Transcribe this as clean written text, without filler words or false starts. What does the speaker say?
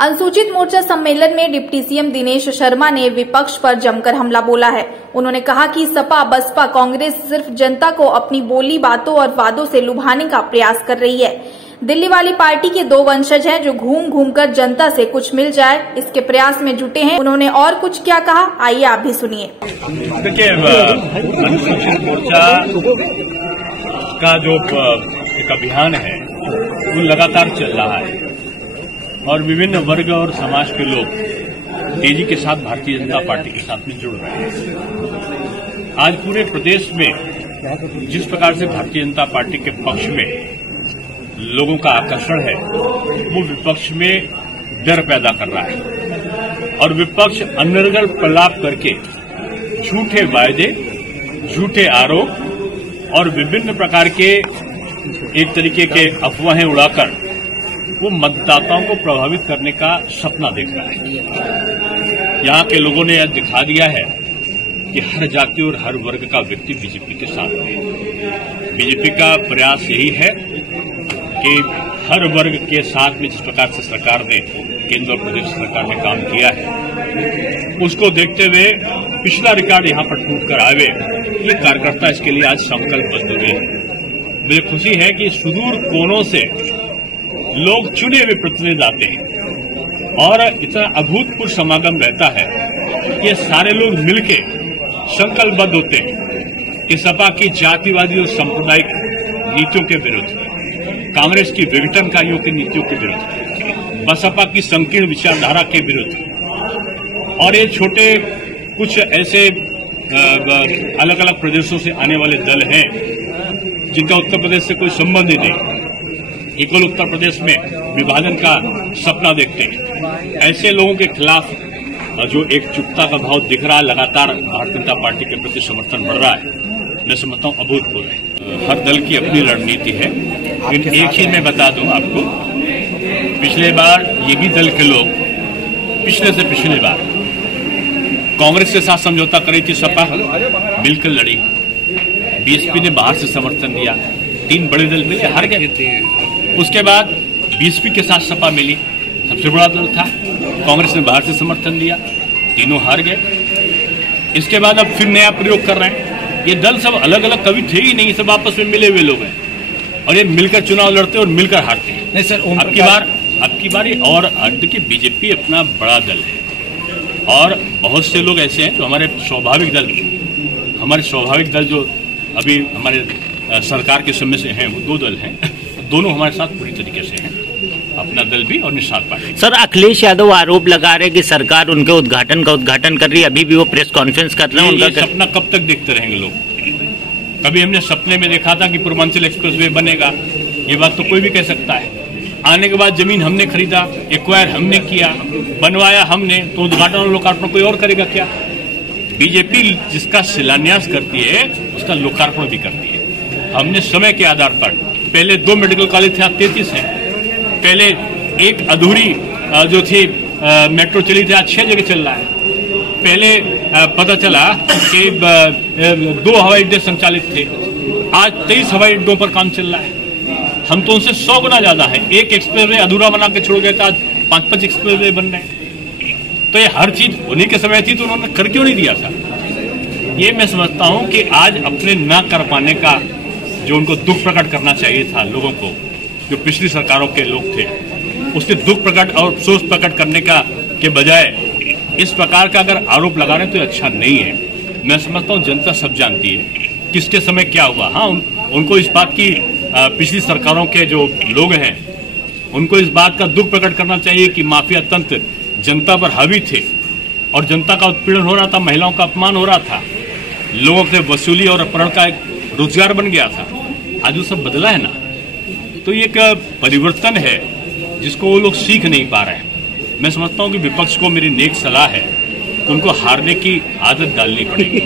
अनुसूचित मोर्चा सम्मेलन में डिप्टी सीएम दिनेश शर्मा ने विपक्ष पर जमकर हमला बोला है। उन्होंने कहा कि सपा बसपा कांग्रेस सिर्फ जनता को अपनी बोली बातों और वादों से लुभाने का प्रयास कर रही है। दिल्ली वाली पार्टी के दो वंशज हैं जो घूम घूम कर जनता से कुछ मिल जाए इसके प्रयास में जुटे हैं। उन्होंने और कुछ क्या कहा, आइए आप भी सुनिए। देखिए, अनुसूचित मोर्चा का जो एक अभियान है वो लगातार चल रहा है और विभिन्न वर्ग और समाज के लोग तेजी के साथ भारतीय जनता पार्टी के साथ में जुड़ रहे हैं। आज पूरे प्रदेश में जिस प्रकार से भारतीय जनता पार्टी के पक्ष में लोगों का आकर्षण है वो विपक्ष में डर पैदा कर रहा है और विपक्ष अनर्गल प्रलाप करके झूठे वायदे, झूठे आरोप और विभिन्न प्रकार के एक तरीके के अफवाहें उड़ाकर वो मतदाताओं को प्रभावित करने का सपना देख रहा है। यहाँ के लोगों ने यह दिखा दिया है कि हर जाति और हर वर्ग का व्यक्ति बीजेपी के साथ है। बीजेपी का प्रयास यही है कि हर वर्ग के साथ में जिस प्रकार से सरकार ने, केंद्र और प्रदेश सरकार ने काम किया है उसको देखते हुए पिछला रिकॉर्ड यहाँ पर टूट कर आवे, ये कार्यकर्ता इसके लिए आज संकल्पबद्ध हुए हैं। मुझे खुशी है कि सुदूर कोनों से लोग चुने हुए प्रतिनिधि आते हैं और इतना अभूतपूर्व समागम रहता है। ये सारे लोग मिलके संकल्पबद्ध होते हैं कि सपा की जातिवादी और सांप्रदायिक नीतियों के विरुद्ध, कांग्रेस की विघटनकारियों की नीतियों के विरुद्ध, बसपा की संकीर्ण विचारधारा के विरुद्ध और ये छोटे कुछ ऐसे अलग अलग प्रदेशों से आने वाले दल हैं जिनका उत्तर प्रदेश से कोई संबंध ही नहीं, केवल उत्तर प्रदेश में विभाजन का सपना देखते हैं। ऐसे लोगों के खिलाफ जो एकजुटता का भाव दिख रहा है, लगातार भारतीय जनता पार्टी के प्रति समर्थन बढ़ रहा है, मैं समझता हूँ अभूतपूर्व है। हर दल की अपनी रणनीति है, लेकिन एक चीज मैं बता दूं आपको, पिछले बार यही दल के लोग पिछले से पिछले बार कांग्रेस के साथ समझौता करी थी, सपा मिलकर लड़ी, बीएसपी ने बाहर से समर्थन दिया, तीन बड़े दल मिले, हार गए। उसके बाद बीएसपी के साथ सपा मिली, सबसे बड़ा दल था, कांग्रेस ने बाहर से समर्थन दिया, तीनों हार गए। इसके बाद अब फिर नया प्रयोग कर रहे हैं। ये दल सब अलग अलग कभी थे ही नहीं, सब आपस में मिले हुए लोग हैं और ये मिलकर चुनाव लड़ते और मिलकर हारते हैं। नहीं सर, आपकी बारी। और देखिए, बीजेपी अपना बड़ा दल है और बहुत से लोग ऐसे हैं जो हमारे स्वाभाविक दल जो अभी हमारे सरकार के समय से हैं, वो दो दल हैं, दोनों हमारे साथ पूरी तरीके से हैं, अपना दल भी और निषाद पार्टी। सर, अखिलेश यादव आरोप लगा रहे हैं कि सरकार उनके उद्घाटन कर रही है, अभी भी वो प्रेस कॉन्फ्रेंस कर रहे हैं। ये सपना कब तक देखते रहेंगे लोग? कभी हमने सपने में देखा था कि पूर्वांचल एक्सप्रेसवे बनेगा, ये बात तो कोई भी कह सकता है। आने के बाद जमीन हमने खरीदा, एक्वायर हमने किया, बनवाया हमने, तो उद्घाटन और लोकार्पण कोई और करेगा क्या? बीजेपी जिसका शिलान्यास करती है उसका लोकार्पण भी करती है। हमने समय के आधार पर, पहले 2 मेडिकल कॉलेज थे, आज 33 हैं। पहले एक अधूरी जो थी मेट्रो चली थी, आज 6 जगह चल रहा है। पहले पता चला कि 2 हवाई अड्डे संचालित थे, आज 23 हवाई अड्डों पर काम चल रहा है। हम तो उनसे 100 गुना ज्यादा है। एक एक्सप्रेसवे अधूरा बना के छोड़ गए, तो आज 5-5 एक्सप्रेसवे बन रहे हैं। तो ये हर चीज उन्हीं के समय थी, तो उन्होंने कर क्यों नहीं दिया था? ये मैं समझता हूं कि आज अपने न कर पाने का जो उनको दुख प्रकट करना चाहिए था लोगों को, जो पिछली सरकारों के लोग थे, उसके दुख प्रकट और अफसोस प्रकट करने का के बजाय इस प्रकार का अगर आरोप लगा रहे हैं तो अच्छा नहीं है। मैं समझता हूँ जनता सब जानती है किसके समय क्या हुआ। हाँ, उनको इस बात की, पिछली सरकारों के जो लोग हैं उनको इस बात का दुख प्रकट करना चाहिए कि माफिया तंत्र जनता पर हावी थे और जनता का उत्पीड़न हो रहा था, महिलाओं का अपमान हो रहा था, लोगों से वसूली और अपहरण का एक रोजगार बन गया था। आज वो सब बदला है ना, तो ये एक परिवर्तन है जिसको वो लोग सीख नहीं पा रहे हैं। मैं समझता हूँ कि विपक्ष को मेरी नेक सलाह है कि उनको हारने की आदत डालनी पड़ेगी।